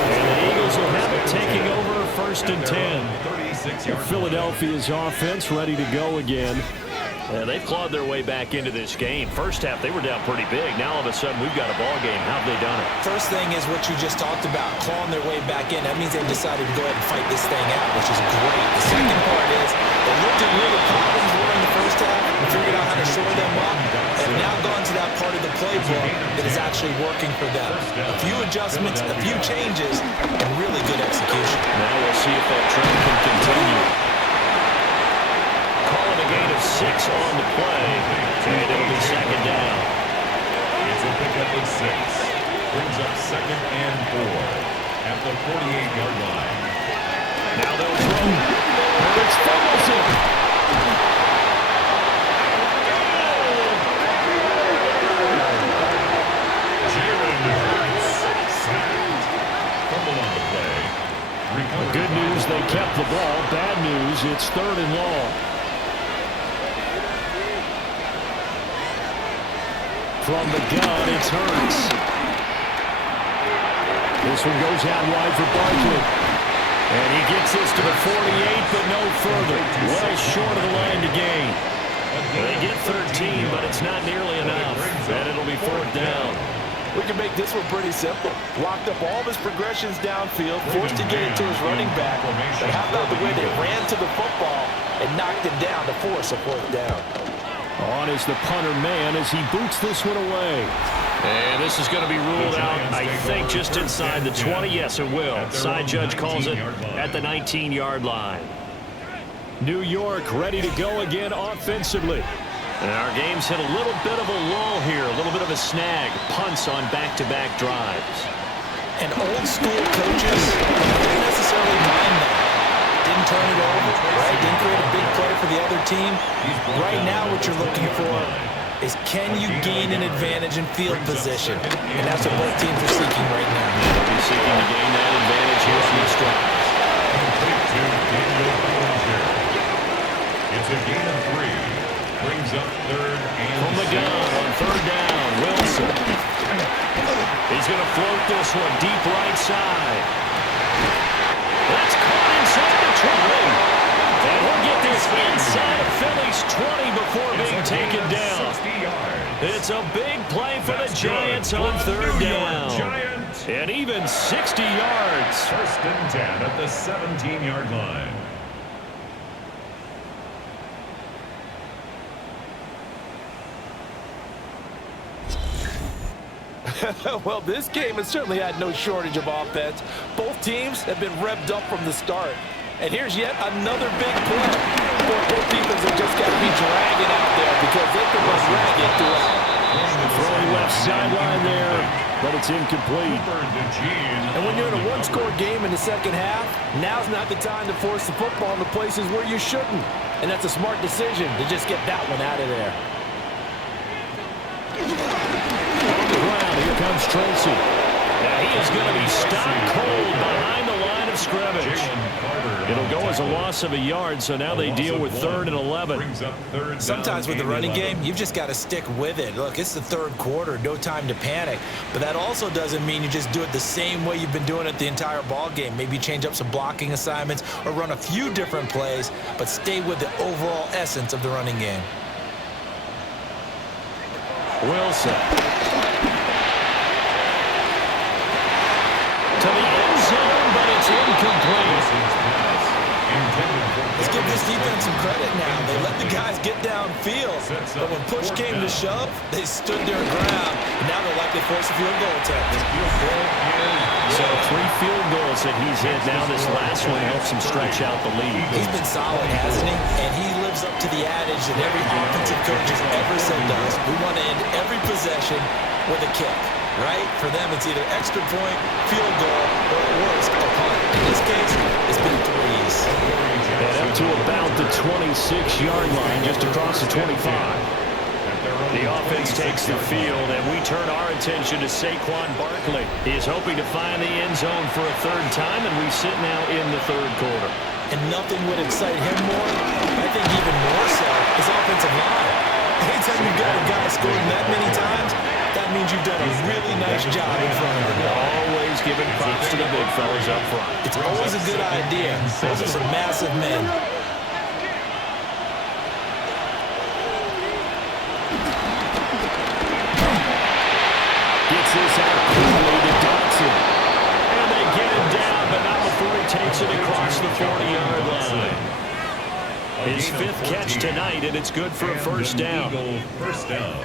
And the Eagles will have it taking over 1st and 10. Philadelphia's offense ready to go again. They've clawed their way back into this game. First half, they were down pretty big. Now, all of a sudden, we've got a ball game. How have they done it? First thing is what you just talked about, clawing their way back in. That means they've decided to go ahead and fight this thing out, which is great. The second part is they looked at where the problems were in the first half and figured out how to shore them up, and now gone to that part of the playbook that is actually working for them. A few adjustments, a few changes, and really good execution. Now we'll see if that trend can continue. Calling a gain of 6 on the play, and it'll be 2nd down. It's a pickup of 6. Brings up 2nd and 4 at the 48-yard line. Now they'll throw. Hurts fumbles it. Jalen Hurts sacked. Fumble on the play. Good news, they kept the ball. Bad news, it's 3rd and long. From the gun, it's Hurts. This one goes out wide for Barkley. And he gets this to the 48, but no further. Well short of the line to gain. They get 13, but it's not nearly enough. And it'll be 4th down. We can make this one pretty simple. Locked up all of his progressions downfield, forced to get it to his running back. But how about the way they ran to the football and knocked it down to force a 4th down? On is the punter man as he boots this one away. And this is going to be ruled out, I think, just inside the 20. Yes, it will. Side judge calls it at the 19-yard line. New York ready to go again offensively. And our game's hit a little bit of a lull here, a little bit of a snag. Punts on back-to-back drives. And old school coaches don't necessarily mind that. Didn't turn it over, right? Didn't create a big team, right now what you're looking for is can you gain an advantage in field position? And that's what both teams are seeking right now. They'll be seeking to gain that advantage here on this drive. It's a gain of 3. Brings up 3rd and From the gun on 3rd down, Wilson. He's going to float this one deep right side. That's caught inside the 20. And we'll get this inside of Philly's 20 before being taken down. It's a big play for the Giants on 3rd down. And even 60 yards. 1st and 10 at the 17-yard line. Well, this game has certainly had no shortage of offense. Both teams have been revved up from the start. And here's yet another big play. Both defenses have just got to be dragging out there because they can run ragged throughout. Throwing left sideline there, but it's incomplete. And when you're in a one-score game in the second half, now's not the time to force the football in the places where you shouldn't. And that's a smart decision to just get that one out of there. Here comes Tracy. Now he is going to be stopped cold behind the line of scrimmage. It'll go as a loss of a yard, so now they deal with 3rd and 11. Sometimes with the running game, you've just got to stick with it. Look, it's the 3rd quarter, no time to panic. But that also doesn't mean you just do it the same way you've been doing it the entire ball game. Maybe change up some blocking assignments or run a few different plays, but stay with the overall essence of the running game. Wilson. To the end zone, but it's incomplete. Let's give this defense some credit now. They let the guys get downfield, but when push came to shove, they stood their ground, and now they'll likely force a field goal attempt. So 3 field goals that he's hit. Now this last one helps him stretch out the lead. He's been solid, hasn't he? And he lives up to the adage that every offensive coach has ever said to us. We want to end every possession with a kick. Right? For them, it's either extra point, field goal, or at worst, a punt. In this case, it's been 3s. And up to about the 26-yard line, just across the 25. The offense takes the field, and we turn our attention to Saquon Barkley. He is hoping to find the end zone for a 3rd time, and we sit now in the 3rd quarter. And nothing would excite him more, I think even more so, is offensive line. Anytime you've got a guy scoring that many times, that means you've done a really nice job in front of him. Always giving props to the big fellas up front. It's always a good idea. Those are some massive men. Gets this out quickly to Dotson. And they get him down, but not before he takes it across the 40-yard line. His 5th catch tonight, and it's good for a 1st down. First down.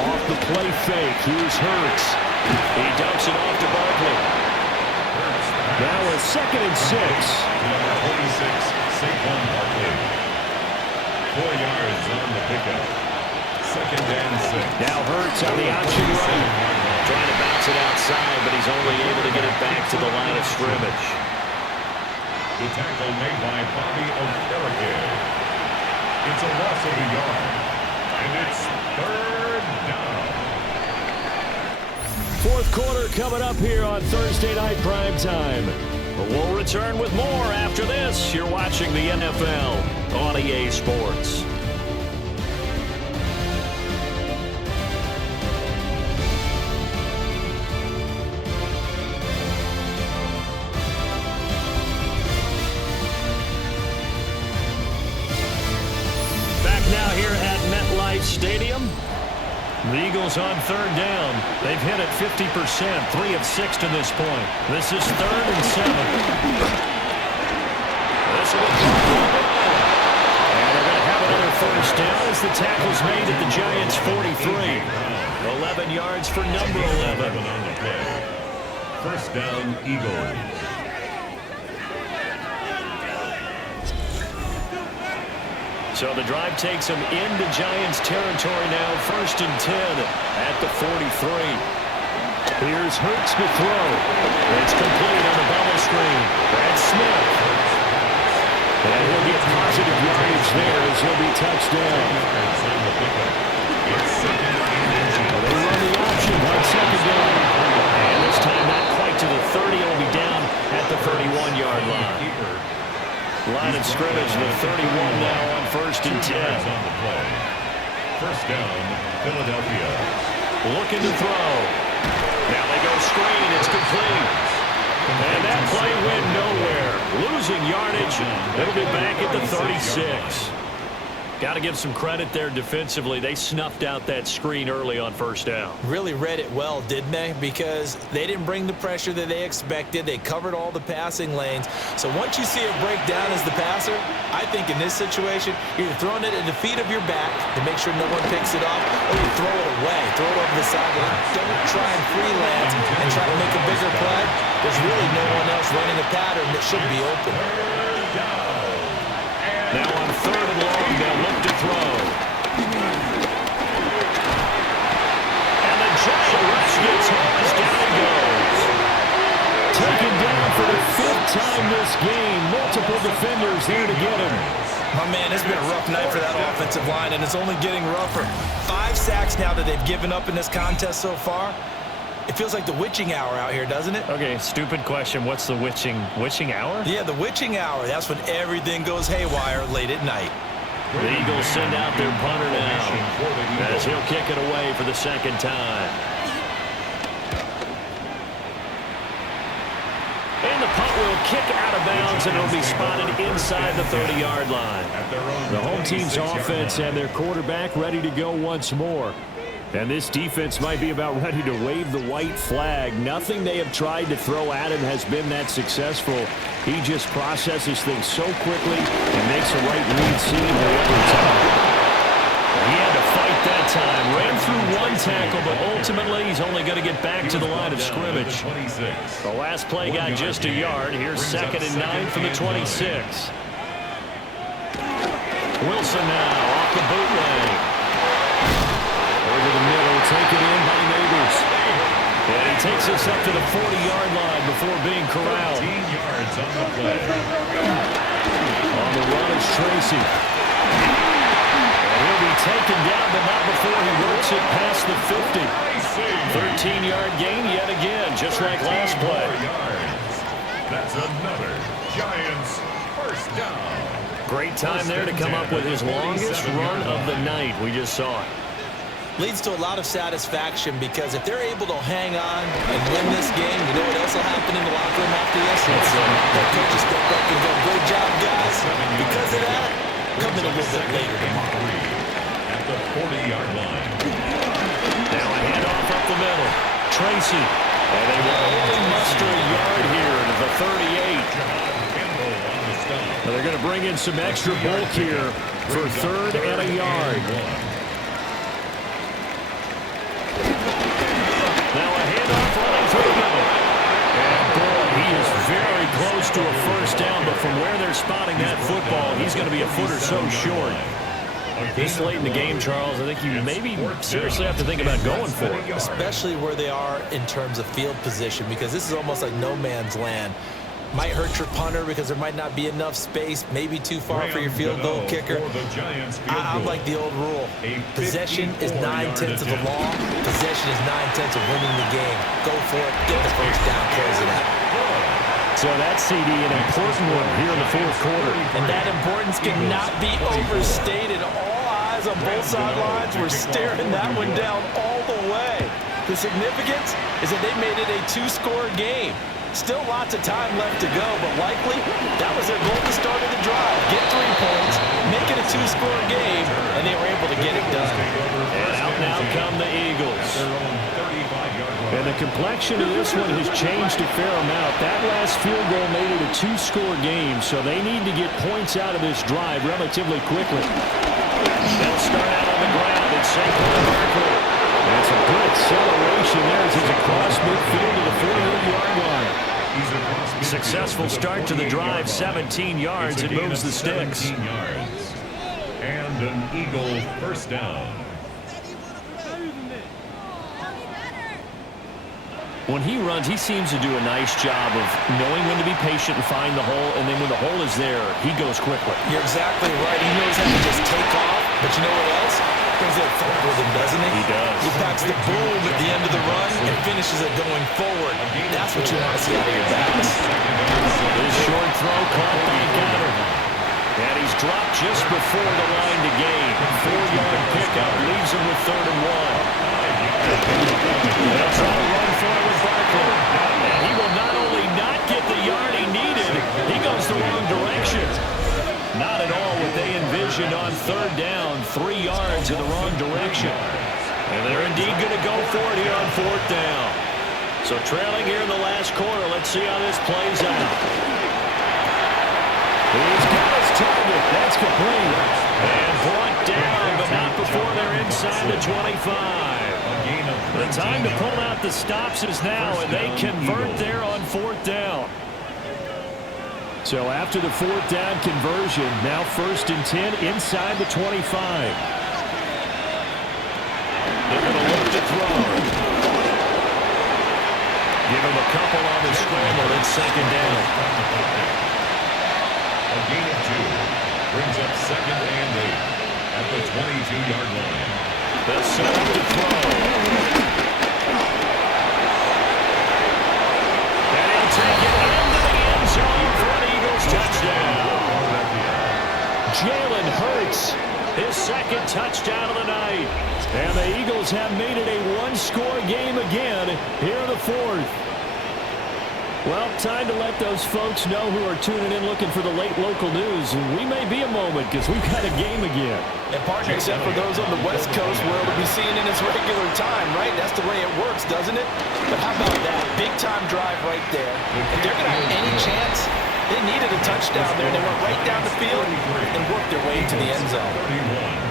Off the play fake, here's Hurts. He dumps it off to Barkley. Now a 2nd and 6. Number 46, Saquon Barkley. 4 yards on the pickup. 2nd and 6. Now Hurts on the option right. Trying to bounce it outside, but he's only able to get it back to the line of scrimmage. The tackle made by Bobby Okereke. It's a loss of a yard. And it's 3rd down. 4th quarter coming up here on Thursday Night Primetime. But we'll return with more after this. You're watching the NFL on EA Sports. Back now here at MetLife Stadium. The Eagles on 3rd down. They've hit it 50%, 3 of 6 to this point. This is 3rd and 7. This will be and they're going to have another 1st down as the tackle's made at the Giants' 43. 11 yards for number 11. On the play. 1st down, Eagles. So the drive takes them into Giants territory now, 1st and 10 at the 43. Here's Hurts to throw. It's complete on the bubble screen. Brad Smith. And he'll get positive yardage there as he'll be touched down. They run the option on 2nd down. And this time not quite to the 30. It'll be down at the 31-yard line. Line of scrimmage, the 31 now on 1st and 10. First down, Philadelphia. Looking to throw. Now they go screen. It's complete. And that play went nowhere. Losing yardage. It'll be back at the 36. Got to give some credit there defensively. They snuffed out that screen early on 1st down. Really read it well, didn't they? Because they didn't bring the pressure that they expected. They covered all the passing lanes. So once you see it break down as the passer, I think in this situation, you're throwing it at the feet of your back to make sure no one picks it off, or you throw it away, throw it over the sideline. Don't try and freelance and try to make a bigger play. There's really no one else running a pattern that should be open. Now on 3rd and long, they'll look to throw. And the Giant rush gets home as down he goes. Taken down for the 5th time this game. Multiple defenders there to get him. Oh, man, it's been a rough night for that offensive line, and it's only getting rougher. 5 sacks now that they've given up in this contest so far. It feels like the witching hour out here, doesn't it? Okay, stupid question. What's the witching hour? Yeah, the witching hour. That's when everything goes haywire late at night. The Eagles send out their punter now as he'll kick it away for the 2nd time. And the punt will kick out of bounds, and it'll be spotted inside the 30-yard line. The home team's offense and their quarterback ready to go once more. And this defense might be about ready to wave the white flag. Nothing they have tried to throw at him has been that successful. He just processes things so quickly and makes a right read seemingly every time. He had to fight that time. Ran through one tackle, but ultimately he's only going to get back to the line of scrimmage. The last play got just a yard. Here's 2nd and 9 from the 26. Wilson now off the bootleg. Over the middle, taken in by Neighbors. And he takes us up to the 40-yard line before being corralled. 15 yards on the play. On the run is Tracy. And he'll be taken down, but not before he works it past the 50. 13-yard gain yet again, just like last play. That's another Giants first down. Great time there to come up with his longest run of the night. We just saw it. Leads to a lot of satisfaction because if they're able to hang on and win this game, you know what else will happen in the locker room after this? The coaches step up and go, great job, guys. Because of that, come in a little bit later tomorrow. At the 40-yard line. Now a handoff up the middle. Tracy. And they will only muster a yard here to the 38. Now they're going to bring in some extra bulk here for 3rd and a yard. Now a handoff running through the middle. And boy, he is very close to a 1st down, but from where they're spotting that football, he's going to be a foot or so short. This late in the game, Charles, I think you maybe seriously have to think about going for it. Especially where they are in terms of field position, because this is almost like no man's land. Might hurt your punter because there might not be enough space, maybe too far for your field goal kicker. I'm like the old rule. Possession is 9/10 of the law. Possession is 9/10 of winning the game. Go for it. Get the 1st down. Close it out. So that CD, an important one here in the 4th quarter. And that importance cannot be overstated. All eyes on both sidelines were staring that one down all the way. The significance is that they made it a 2-score game. Still lots of time left to go, but likely that was their goal at the start of the drive. Get 3 points, make it a 2-score game, and they were able to get it done. And out now come the Eagles. And the complexion of this one has changed a fair amount. That last field goal made it a 2-score game, so they need to get points out of this drive relatively quickly. They'll start out on the ground at Saquon Barkley. That's a good acceleration there as he's across midfield to the 48-yard line. Successful start to the drive, 17 yards. It moves the sticks. And And an Eagle first down. When he runs, he seems to do a nice job of knowing when to be patient and find the hole, and then when the hole is there, he goes quickly. You're exactly right. He knows how to just take off, but you know what else? Brings that thump with him, doesn't he? He does. He packs the boom at the end of the run and finishes it going forward. That's what you want to see out of your backs. His short throw caught back at him. And he's dropped just before the line to gain. 4-yard pickup leaves him with 3rd and 1. They'll try to run for it with Barkley. And he will not only not get the yard he needed, he goes the wrong direction. Not at all what they envisioned on 3rd down. 3 yards in the wrong direction. And they're indeed going to go for it here on 4th down. So trailing here in the last quarter. Let's see how this plays out. He's got his target. That's complete. And brought down, but not before they're inside the 25. The time to pull out the stops is now, and they convert there on 4th down. So after the 4th down conversion, now 1st and 10 inside the 25. They're going to look to throw. Give him a couple on the scramble. It's 2nd down. A gain of 2 brings up 2nd and 8 at the 22-yard line. They'll set up to throw. And he'll take it into the end zone for an Eagles touchdown. Jalen Hurts, his 2nd touchdown of the night. And the Eagles have made it a 1-score game again here in the 4th. Well, time to let those folks know who are tuning in looking for the late local news. We may be a moment because we've got a game again. And partner, except for those on the West Coast, where it'll be seen in its regular time, right? That's the way it works, doesn't it? But how about that? Big-time drive right there. If they're going to have any chance, they needed a touchdown there. They went right down the field and worked their way into the end zone. 31.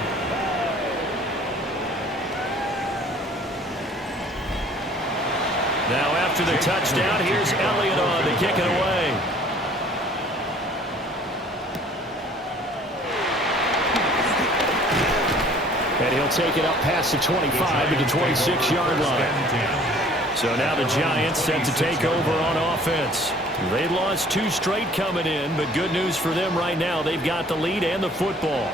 Now after the touchdown, here's Elliott on to kick it away. And he'll take it up past the 25 to the 26-yard line. So now the Giants set to take over on offense. They lost 2 straight coming in, but good news for them right now. They've got the lead and the football.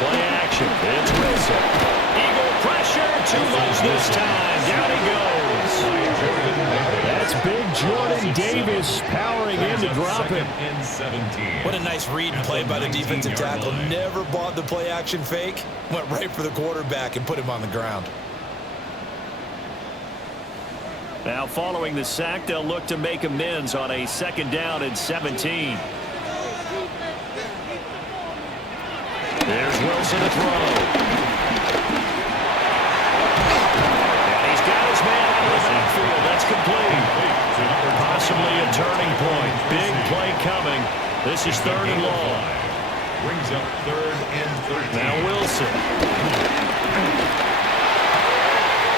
Play action. It's Wilson. Eagle pressure. Too much this time. Down he goes. That's big Jordan Davis powering in to drop him. And 17. What a nice read and play by the defensive tackle. Never bought the play action fake. Went right for the quarterback and put him on the ground. Now following the sack, they'll look to make amends on a 2nd down and 17. There's Wilson to throw. And he's got his man out of the backfield. That's complete. Possibly a turning point. Big play coming. This is 3rd and long. Brings up 3rd and 13. Now Wilson.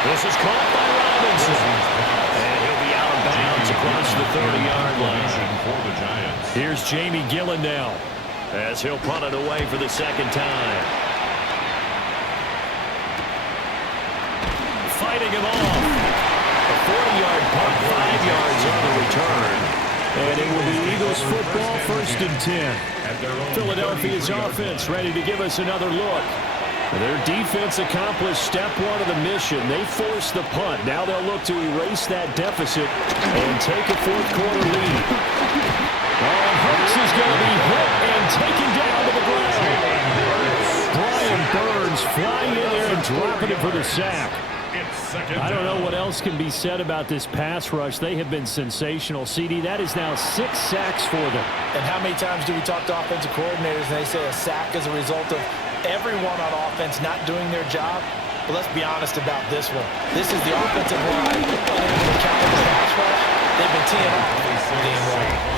This is caught by Robinson. And he'll be out of bounds across the 30-yard line. For the Giants. Here's Jamie Gillen now, as he'll punt it away for the 2nd time. Fighting him off. A 40-yard punt, 5 yards on the return. And it will be Eagles football, 1st and 10. Philadelphia's offense ready to give us another look. Their defense accomplished step 1 of the mission. They forced the punt. Now they'll look to erase that deficit and take a 4th quarter lead. Hurts is going to be hit and taken down to the ground. Brian Burns flying in there and dropping it for the sack. I don't know what else can be said about this pass rush. They have been sensational. CD, that is now 6 sacks for them. And how many times do we talk to offensive coordinators and they say a sack is a result of everyone on offense not doing their job? But let's be honest about this one. This is the offensive line unable to counter the pass rush. They've been teeing off game long.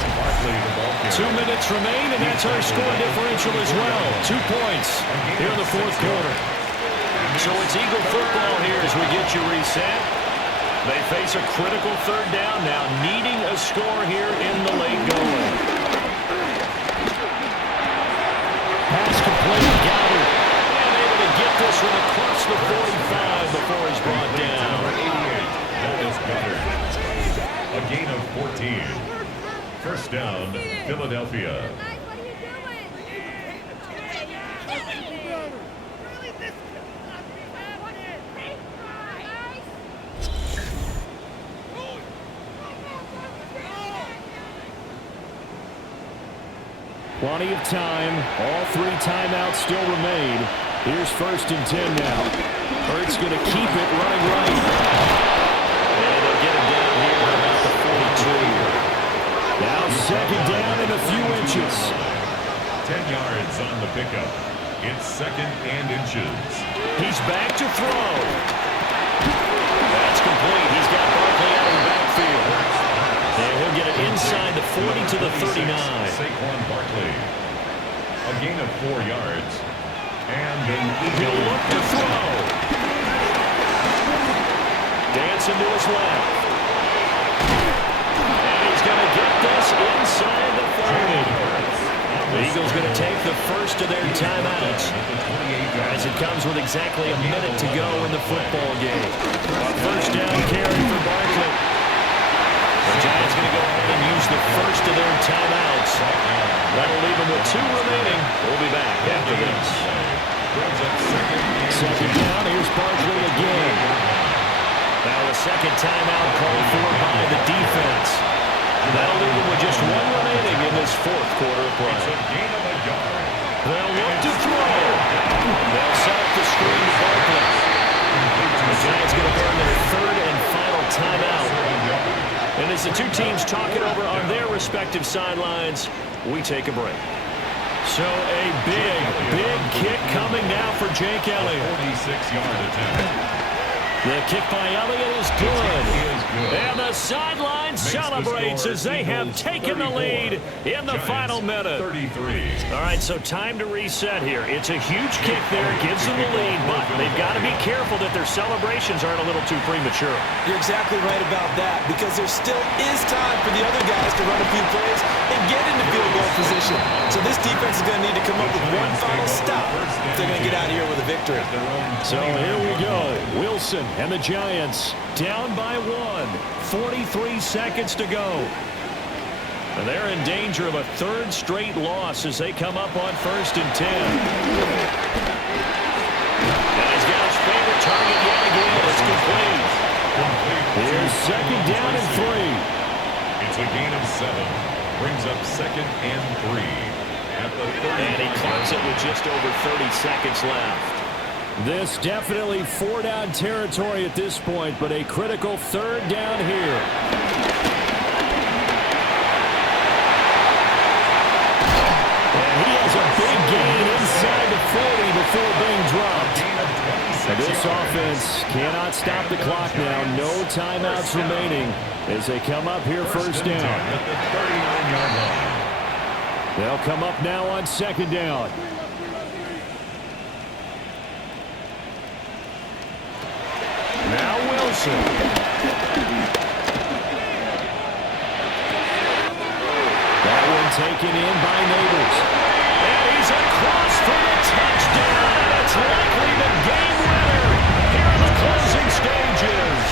2 minutes remain, and that's our score differential as well. 2 points here in the 4th quarter. So it's Eagle football here as we get you reset. They face a critical 3rd down now, needing a score here in the late going. pass complete. Goddard. And able to get this one across the 45 before he's brought down. 88. That is Goddard. A gain of 14. First down, Philadelphia. Plenty of time. All 3 timeouts still remain. Here's 1st and 10 now. Hurts going to keep it running right. And they'll get him down here about the 42. Now 2nd down and a few inches. 10 yards on the pickup. It's 2nd and inches. He's back to throw. That's complete. He's got Barkley out of the backfield. And he'll get it inside the 40 to the 39. Saquon Barkley. A gain of 4 yards. And an He'll look to throw. Dancing to his left. And he's going to get this inside the 30. The Eagles going to take the first of their timeouts as it comes with exactly a minute to go in the football game. A first down carry for Barkley. The Giants going to go ahead and use the first of their timeouts. That'll leave them with 2 remaining. We'll be back after this. Second down, here's Barkley again. Now a second timeout called for by the defense. That'll leave them with just 1 remaining in this 4th quarter of play. They'll look to throw. They'll set up the screen to Barkley. The Giants going to burn their 3rd and final timeout. And as the 2 teams talk it over on their respective sidelines, we take a break. So a big kick coming now for Jake Elliott. 46-yard attempt. The kick by Elliott is good. And the sideline celebrates as they have taken the lead in the final minute. 33. All right, so time to reset here. It's a huge kick there, gives them the lead, but they've got to be careful that their celebrations aren't a little too premature. You're exactly right about that, because there still is time for the other guys to run a few plays and get into field goal position. So this defense is going to need to come up with one final stop if they're going to get out of here with a victory. So here we go. Wilson and the Giants down by 1. 43 seconds to go. And they're in danger of a 3rd straight loss as they come up on 1st and 10. And he's got his favorite target yet again. It's complete. Here's 2nd down and 3. It's a gain of 7. Brings up 2nd and 3. At the 30. And he clocks it with just over 30 seconds left. This definitely 4-down territory at this point, but a critical 3rd down here. And he has a big gain inside the 40 before being dropped. This offense cannot stop the clock now. No timeouts remaining as they come up here 1st down. At the 39-yard line. They'll come up now on 2nd down. Now Wilson. That one taken in by Neighbors. And he's across for the touchdown. It's likely the game winner here in the closing stages.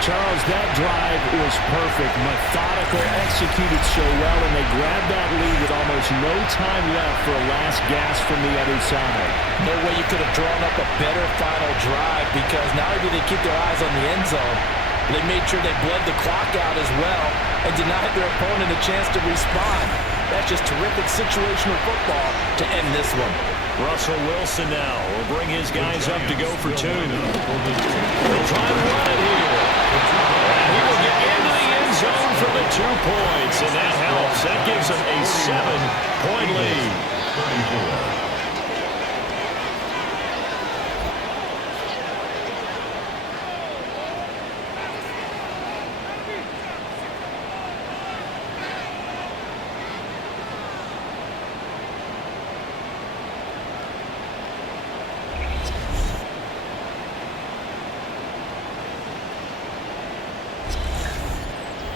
Charles, that drive was perfect. Methodical, executed so well, and they grabbed that lead with almost no time left for a last gasp from the other side. No way you could have drawn up a better final drive, because not only did they keep their eyes on the end zone, they made sure they bled the clock out as well and denied their opponent a chance to respond. That's just terrific situational football to end this one. Russell Wilson now will bring his guys up to go for 2. They'll try to run it here. And he will get into the end zone for the 2 points, and that helps. That gives them a 7-point lead. 34.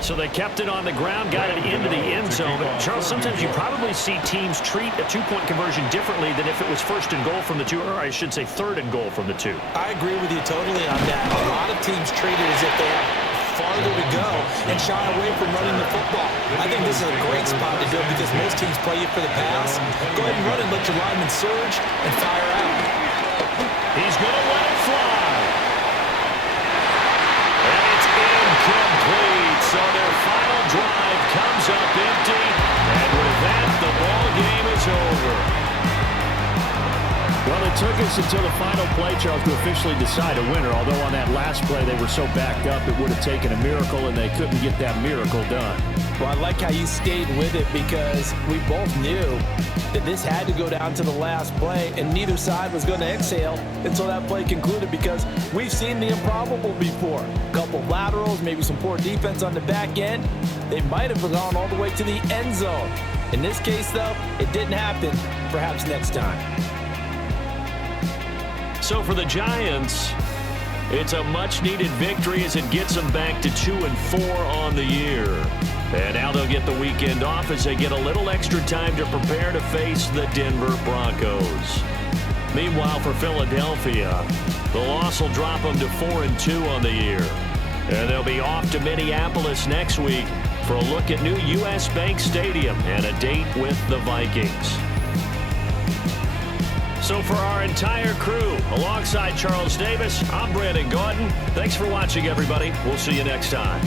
So they kept it on the ground, got it into the end zone. But Charles, sometimes you probably see teams treat a two-point conversion differently than if it was first and goal from the 2, or I should say third and goal from the 2. I agree with you totally on that. A lot of teams treat it as if they have farther to go and shy away from running the football. I think this is a great spot to do it because most teams play you for the pass. Go ahead and run and let your lineman surge and fire out. He's going to let it fly. And it's incomplete. So their final drive comes up empty. And with that, the ball game is over. Well, it took us until the final play, Charles, to officially decide a winner. Although on that last play they were so backed up it would have taken a miracle, and they couldn't get that miracle done. Well, I like how you stayed with it because we both knew that this had to go down to the last play, and neither side was going to exhale until that play concluded because we've seen the improbable before. A couple laterals, maybe some poor defense on the back end. They might have gone all the way to the end zone. In this case, though, it didn't happen. Perhaps next time. So for the Giants, it's a much-needed victory as it gets them back to 2-4 on the year. And now they'll get the weekend off as they get a little extra time to prepare to face the Denver Broncos. Meanwhile, for Philadelphia, the loss will drop them to 4-2 on the year. And they'll be off to Minneapolis next week for a look at new U.S. Bank Stadium and a date with the Vikings. So for our entire crew, alongside Charles Davis, I'm Brandon Gaudin. Thanks for watching, everybody. We'll see you next time.